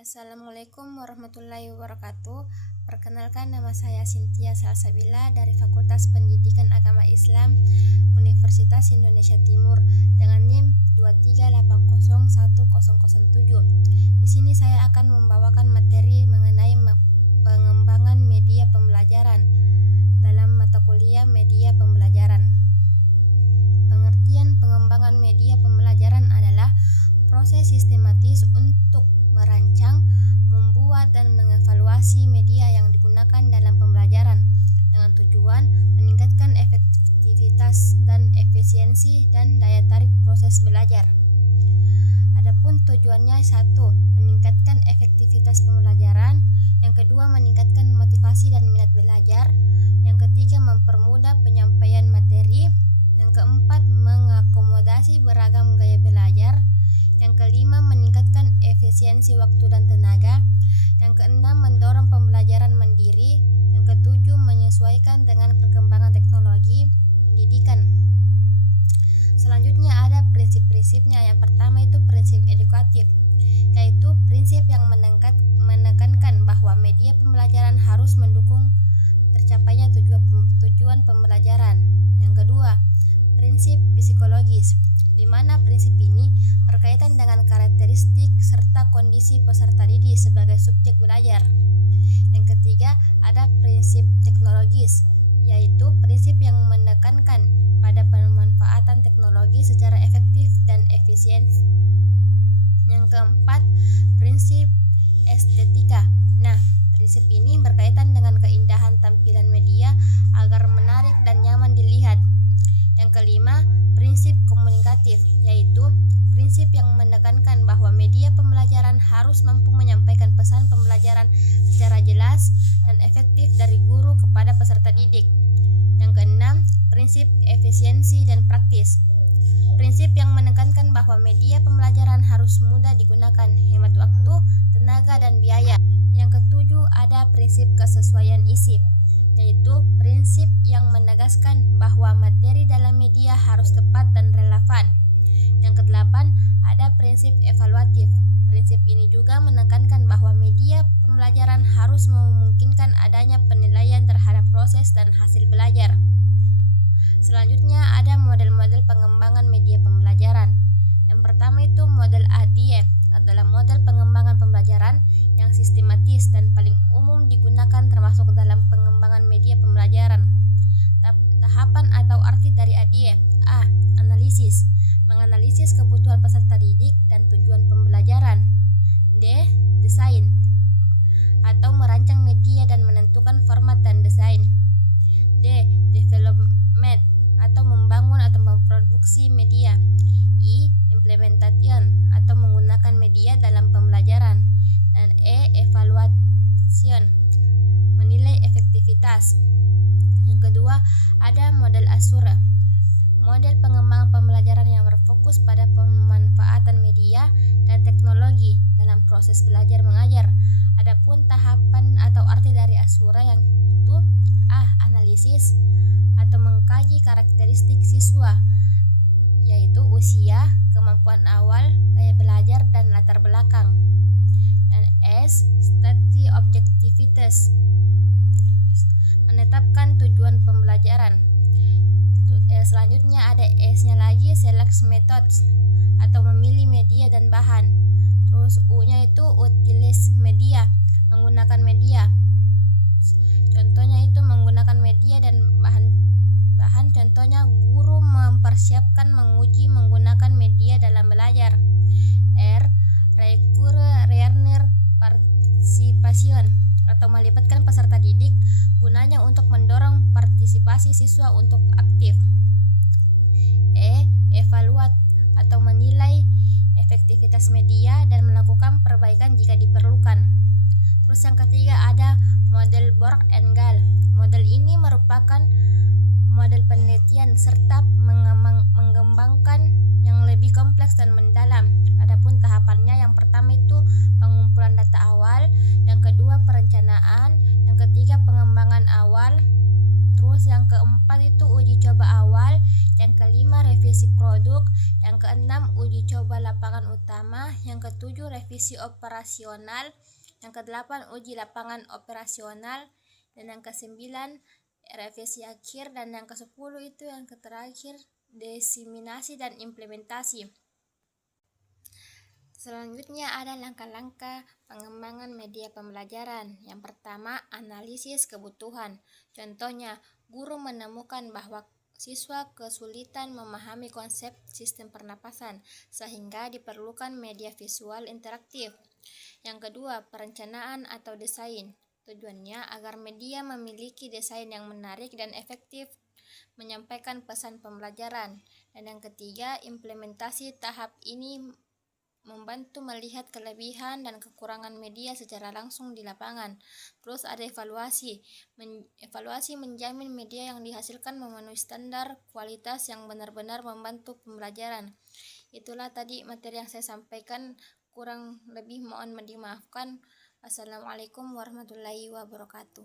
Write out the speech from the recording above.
Assalamualaikum warahmatullahi wabarakatuh. Perkenalkan, nama saya Cynthia Salsabila dari Fakultas Pendidikan Agama Islam Universitas Indonesia Timur dengan NIM 238010007. Di sini saya akan membawakan materi mengenai pengembangan media pembelajaran dalam mata kuliah media pembelajaran. Pengertian pengembangan media pembelajaran adalah proses sistematis untuk merancang, membuat, dan mengevaluasi media yang digunakan dalam pembelajaran dengan tujuan meningkatkan efektivitas dan efisiensi dan daya tarik proses belajar. Adapun tujuannya, satu, meningkatkan efektivitas pembelajaran, yang kedua, meningkatkan motivasi dan minat belajar, yang ketiga, mempermudah penyampaian materi, yang keempat, mengakomodasi beragam gaya belajar, yang kelima, meningkatkan efisiensi waktu dan tenaga, yang keenam, mendorong pembelajaran mandiri, yang ketujuh, menyesuaikan dengan perkembangan teknologi pendidikan. Selanjutnya ada prinsip-prinsipnya. Yang pertama itu prinsip edukatif, yaitu prinsip yang menekankan bahwa media pembelajaran harus mendukung tercapainya tujuan pembelajaran. Yang kedua, prinsip psikologis, di mana prinsip ini berkaitan dengan karakteristik serta kondisi peserta didik sebagai subjek belajar. Yang ketiga, ada prinsip teknologis, yaitu prinsip yang menekankan pada pemanfaatan teknologi secara efektif dan efisien. Yang keempat, prinsip estetika. Nah, prinsip ini berkaitan dengan keindahan tampilan media agar menarik dan nyaman dilihat. Yang kelima, prinsip komunikatif, yaitu prinsip yang menekankan bahwa media pembelajaran harus mampu menyampaikan pesan pembelajaran secara jelas dan efektif dari guru kepada peserta didik. Yang keenam, prinsip efisiensi dan praktis, prinsip yang menekankan bahwa media pembelajaran harus mudah digunakan, hemat waktu, tenaga, dan biaya. Yang ketujuh, ada prinsip kesesuaian isi, yaitu prinsip yang menegaskan bahwa materi dalam media harus tepat dan relevan. Yang kedelapan, ada prinsip evaluatif. Prinsip ini juga menekankan bahwa media pembelajaran harus memungkinkan adanya penilaian terhadap proses dan hasil belajar. Selanjutnya ada model-model pengembangan media pembelajaran. Yang pertama itu model ADIE, adalah model pengembangan pembelajaran yang sistematis dan paling umum digunakan termasuk dalam pengembangan media pembelajaran. Tahapan atau arti dari ADIE: A. Analisis, menganalisis kebutuhan peserta didik dan tujuan pembelajaran. D. Desain, atau merancang media dan menentukan format dan desain. D. Development, atau membangun atau memproduksi media. I. Implementation, atau menggunakan media dalam pembelajaran. Dan E. Evaluation, menilai efektivitas. Yang kedua, ada model Azure, model pengembangan pembelajaran yang berfokus pada pemanfaatan media dan teknologi dalam proses belajar mengajar. Adapun tahapan atau arti dari Azure yang itu: A. Analisis, atau mengkaji karakteristik siswa, yaitu usia, kemampuan awal, gaya belajar, dan latar belakang. Dan S. Study objectivities, menetapkan tujuan pembelajaran. Selanjutnya ada S-nya lagi, select methods, atau memilih media dan bahan. Terus U-nya itu utilize media, menggunakan media. Contohnya itu menggunakan media dan bahan. Contohnya guru mempersiapkan menguji menggunakan media dalam belajar. R. Learner participation, atau melibatkan peserta didik, gunanya untuk mendorong partisipasi siswa untuk aktif. E. Evaluate, atau menilai efektivitas media dan melakukan perbaikan jika diperlukan. Terus yang ketiga ada model Borg and Gal. Model ini merupakan model penelitian serta mengembangkan yang lebih kompleks dan mendalam. Adapun tahapannya, yang pertama itu pengumpulan data awal, yang kedua perencanaan, yang ketiga pengembangan awal, Terus yang keempat itu uji coba awal, yang kelima revisi produk, yang keenam uji coba lapangan utama, yang ketujuh revisi operasional, yang kedelapan uji lapangan operasional, dan yang kesembilan revisi akhir, dan yang kesepuluh itu yang terakhir diseminasi dan implementasi. Selanjutnya ada langkah-langkah pengembangan media pembelajaran. Yang pertama, analisis kebutuhan. Contohnya, guru menemukan bahwa siswa kesulitan memahami konsep sistem pernapasan, sehingga diperlukan media visual interaktif. Yang kedua, perencanaan atau desain. Tujuannya agar media memiliki desain yang menarik dan efektif menyampaikan pesan pembelajaran. Dan yang ketiga, implementasi. Tahap ini membantu melihat kelebihan dan kekurangan media secara langsung di lapangan. Terus ada evaluasi. Evaluasi menjamin media yang dihasilkan memenuhi standar kualitas yang benar-benar membantu pembelajaran. Itulah tadi materi yang saya sampaikan, kurang lebih mohon dimaafkan. Wassalamualaikum warahmatullahi wabarakatuh.